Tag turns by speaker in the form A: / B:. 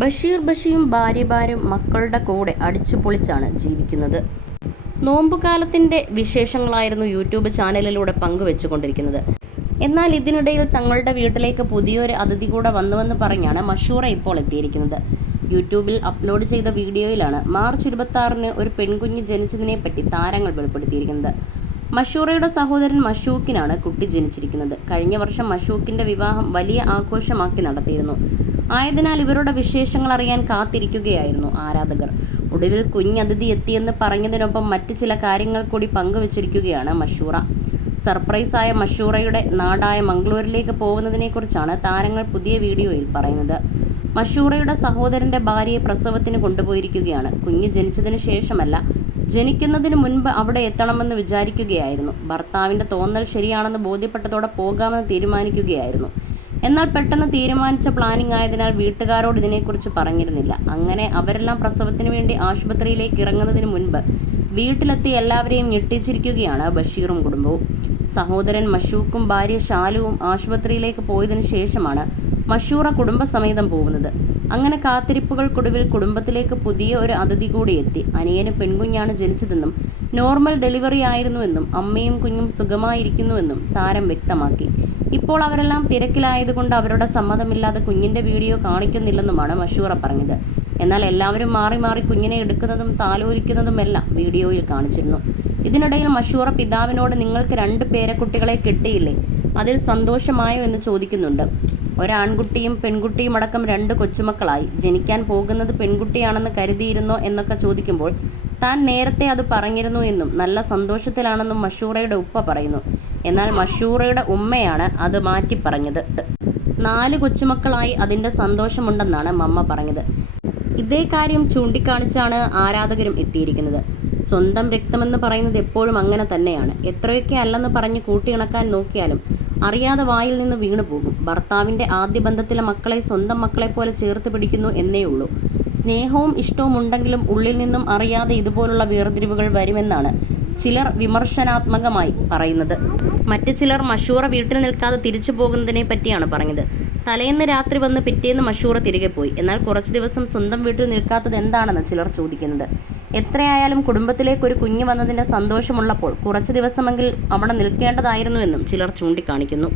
A: ബഷീർ ബഷിയും ഭാര്യ ഭാര്യയും മക്കളുടെ കൂടെ അടിച്ചു പൊളിച്ചാണ് ജീവിക്കുന്നത്. നോമ്പുകാലത്തിന്റെ വിശേഷങ്ങളായിരുന്നു യൂട്യൂബ് ചാനലിലൂടെ പങ്കുവെച്ചുകൊണ്ടിരിക്കുന്നത്. എന്നാൽ ഇതിനിടയിൽ തങ്ങളുടെ വീട്ടിലേക്ക് പുതിയൊരു അതിഥി കൂടെ വന്നുവെന്ന് പറഞ്ഞാണ് മഷൂറ ഇപ്പോൾ എത്തിയിരിക്കുന്നത്. യൂട്യൂബിൽ അപ്ലോഡ് ചെയ്ത വീഡിയോയിലാണ് മാർച്ച് ഇരുപത്തി ഒരു പെൺകുഞ്ഞ് ജനിച്ചതിനെപ്പറ്റി താരങ്ങൾ വെളിപ്പെടുത്തിയിരിക്കുന്നത്. മഷൂറയുടെ സഹോദരൻ മഷൂക്കിനാണ് കുട്ടി ജനിച്ചിരിക്കുന്നത്. കഴിഞ്ഞ വർഷം മഷൂക്കിന്റെ വിവാഹം വലിയ ആഘോഷമാക്കി നടത്തിയിരുന്നു. ആയതിനാൽ ഇവരുടെ വിശേഷങ്ങൾ അറിയാൻ കാത്തിരിക്കുകയായിരുന്നു ആരാധകർ. ഒടുവിൽ കുഞ്ഞതിഥി എത്തിയെന്ന് പറഞ്ഞതിനൊപ്പം മറ്റു ചില കാര്യങ്ങൾ കൂടി പങ്കുവച്ചിരിക്കുകയാണ് മഷൂറ. സർപ്രൈസായ മഷൂറയുടെ നാടായ മംഗളൂരിലേക്ക് പോകുന്നതിനെക്കുറിച്ചാണ് താരങ്ങൾ പുതിയ വീഡിയോയിൽ പറയുന്നത്. മഷൂറയുടെ സഹോദരന്റെ ഭാര്യയെ പ്രസവത്തിന് കൊണ്ടുപോയിരിക്കുകയാണ്. കുഞ്ഞ് ജനിച്ചതിന് ശേഷമല്ല ജനിക്കുന്നതിന് മുൻപ് അവിടെ എത്തണമെന്ന് വിചാരിക്കുകയായിരുന്നു. ഭർത്താവിന്റെ തോന്നൽ ശരിയാണെന്ന് ബോധ്യപ്പെട്ടതോടെ പോകാമെന്ന് തീരുമാനിക്കുകയായിരുന്നു. എന്നാൽ പെട്ടെന്ന് തീരുമാനിച്ച പ്ലാനിംഗ് ആയതിനാൽ വീട്ടുകാരോട് ഇതിനെക്കുറിച്ച് പറഞ്ഞിരുന്നില്ല. അങ്ങനെ അവരെല്ലാം പ്രസവത്തിന് വേണ്ടി ആശുപത്രിയിലേക്ക് ഇറങ്ങുന്നതിന് മുൻപ് വീട്ടിലെത്തി എല്ലാവരെയും ഞെട്ടിച്ചിരിക്കുകയാണ് ബഷീറും കുടുംബവും. സഹോദരൻ മഷൂക്കും ഭാര്യ ഷാലുവും ആശുപത്രിയിലേക്ക് പോയതിനു ശേഷമാണ് മഷൂറ കുടുംബസമേതം പോകുന്നത്. അങ്ങനെ കാത്തിരിപ്പുകൾക്കൊടുവിൽ കുടുംബത്തിലേക്ക് പുതിയ ഒരു അതിഥി കൂടി എത്തി. അനിയന് പെൺകുഞ്ഞാണ് ജനിച്ചതെന്നും നോർമൽ ഡെലിവറി ആയിരുന്നുവെന്നും അമ്മയും കുഞ്ഞും സുഖമായിരിക്കുന്നുവെന്നും താരം വ്യക്തമാക്കി. ഇപ്പോൾ അവരെല്ലാം തിരക്കിലായതുകൊണ്ട് അവരുടെ സമ്മതമില്ലാതെ കുഞ്ഞിന്റെ വീഡിയോ കാണിക്കുന്നില്ലെന്നുമാണ് മഷൂറ പറഞ്ഞത്. എന്നാൽ എല്ലാവരും മാറി മാറി കുഞ്ഞിനെ എടുക്കുന്നതും താലോലിക്കുന്നതുമെല്ലാം വീഡിയോയിൽ കാണിച്ചിരുന്നു. ഇതിനിടയിൽ മഷൂറ പിതാവിനോട് നിങ്ങൾക്ക് രണ്ട് പേരക്കുട്ടികളെ കിട്ടിയില്ലേ? അതിൽ സന്തോഷമായോ? എന്ന് ചോദിക്കുന്നുണ്ട്. ഒരാൺകുട്ടിയും പെൺകുട്ടിയും അടക്കം രണ്ട് കൊച്ചുമക്കളായി. ജനിക്കാൻ പോകുന്നത് പെൺകുട്ടിയാണെന്ന് കരുതിയിരുന്നോ? എന്നൊക്കെ ചോദിക്കുമ്പോൾ താൻ നേരത്തെ അത് പറഞ്ഞിരുന്നു എന്നും നല്ല സന്തോഷത്തിലാണെന്നും മഷൂറയുടെ ഉപ്പ പറയുന്നു. എന്നാൽ മഷൂറയുടെ ഉമ്മയാണ് അത് മാറ്റി പറഞ്ഞത്. നാല് കൊച്ചുമക്കളായി അതിന്റെ സന്തോഷമുണ്ടെന്നാണ് മമ്മ പറഞ്ഞത്. ഇതേ കാര്യം ചൂണ്ടിക്കാണിച്ചാണ് ആരാധകരും എത്തിയിരിക്കുന്നത്. സ്വന്തം രക്തമെന്ന് പറയുന്നത് എപ്പോഴും അങ്ങനെ തന്നെയാണ്. എത്രയൊക്കെ അല്ലെന്ന് പറഞ്ഞ് കൂട്ടിയിണക്കാൻ നോക്കിയാലും അറിയാതെ വായിൽ നിന്ന് വീണു പോകും. ഭർത്താവിന്റെ ആദ്യ ബന്ധത്തിലെ മക്കളെ സ്വന്തം മക്കളെ പോലെ ചേർത്ത് പിടിക്കുന്നു എന്നേ ഉള്ളൂ. സ്നേഹവും ഇഷ്ടവും ഉണ്ടെങ്കിലും ഉള്ളിൽ നിന്നും അറിയാതെ ഇതുപോലുള്ള വേർതിരിവുകൾ വരുമെന്നാണ് ചിലർ വിമർശനാത്മകമായി പറയുന്നത്. മറ്റു ചിലർ മഷൂറ വീട്ടിൽ നിൽക്കാതെ തിരിച്ചു പോകുന്നതിനെ പറ്റിയാണ് പറഞ്ഞത്. തലേന്ന് രാത്രി വന്ന് പിറ്റേന്ന് മഷൂറ തിരികെ പോയി. എന്നാൽ കുറച്ച് ദിവസം സ്വന്തം വീട്ടിൽ നിൽക്കാത്തത് എന്താണെന്ന് ചിലർ ചോദിക്കുന്നത്. എത്രയായാലും കുടുംബത്തിലേക്ക് ഒരു കുഞ്ഞ് വന്നതിന്റെ സന്തോഷമുള്ളപ്പോൾ കുറച്ച് ദിവസമെങ്കിൽ അവിടെ നിൽക്കേണ്ടതായിരുന്നുവെന്നും ചിലർ ചൂണ്ടിക്കാണിക്കുന്നു.